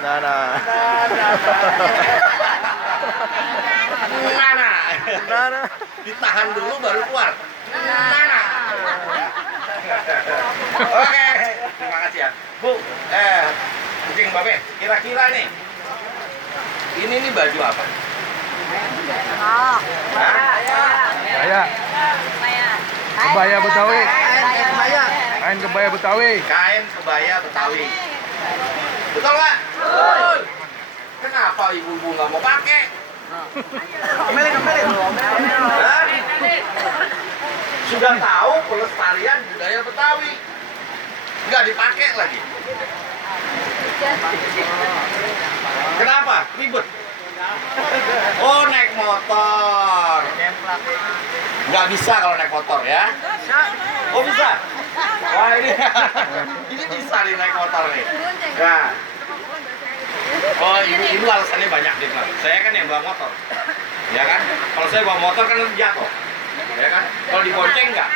Nana. Nana. Nana. Ditahan dulu baru keluar. Nana. Oke, terima kasih ya. Bu, kucing Babe, kira-kira nih, ini baju apa? Oh, Kebaya. Kebaya Betawi. Kain kebaya Betawi. Kain kebaya Betawi. Betul nggak? Betul. Kenapa ibu-ibu nggak mau pakai? Kembali. Hah? Sudah tahu pelestarian budaya Betawi, nggak dipakai lagi. Kenapa? Ribet. Oh, naik motor. Nggak bisa kalau naik motor ya? Oh, bisa? Wah, ini bisa nih naik motor nih. Nah. Oh, ibu alasannya banyak nih, Bang. Saya kan yang bawa motor. Ya kan? Kalau saya bawa motor kan jatuh. Ya kan? Kalau dibonceng nggak?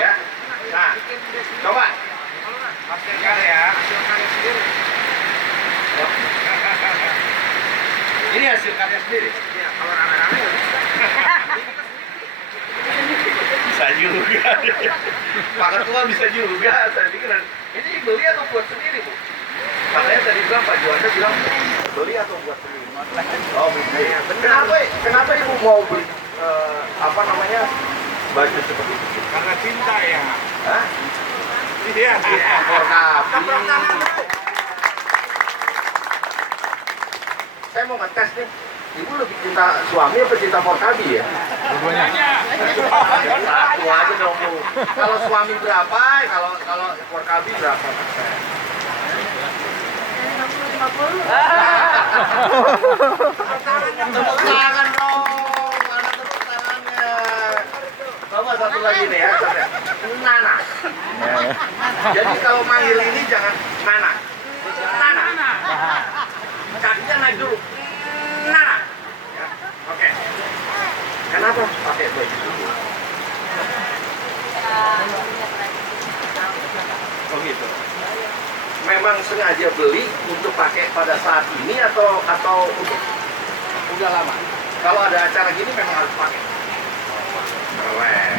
Ya. Nah, coba. Hasil karya. Ini hasil karya sendiri. Iya, kalau rame-rame bisa juga. Pak Ketua bisa juga. Saya pikir ini beli atau buat sendiri, Bu? Makanya tadi bilang Pak Juanda bilang beli atau buat sendiri. Oh, beli. Kenapa Ibu mau beli baju seperti itu? Karena cinta ya. Hah? Iya. Saya mau ngetes nih. Ibu lebih cinta suami apa cinta Porkabi ya? Dua-duanya. Satu aja dong, Bu. Kalau suami berapa? Kalau Porkabi berapa? Tepuk tangan dong. Mana tepuk tangannya? Coba satu lagi nih ya. Nana. Jadi kalau manggil ini jangan Nana. Nana. Kakinya naik dulu. Nana. Ya, oke. Kenapa pakai baju itu? Oh gitu. Memang sengaja beli untuk pakai pada saat ini atau untuk udah lama? Kalau ada acara gini memang harus pakai. Keren.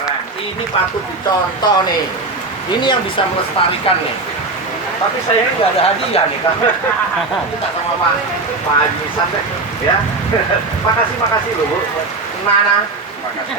Keren. Ini patut dicontoh nih. Ini yang bisa melestarikan nih. Tapi saya ini nggak ada hadiah nih, kan? Kita sama Pak Haji Isan deh, ya. Makasih loh, Bu. Nana. Makasih.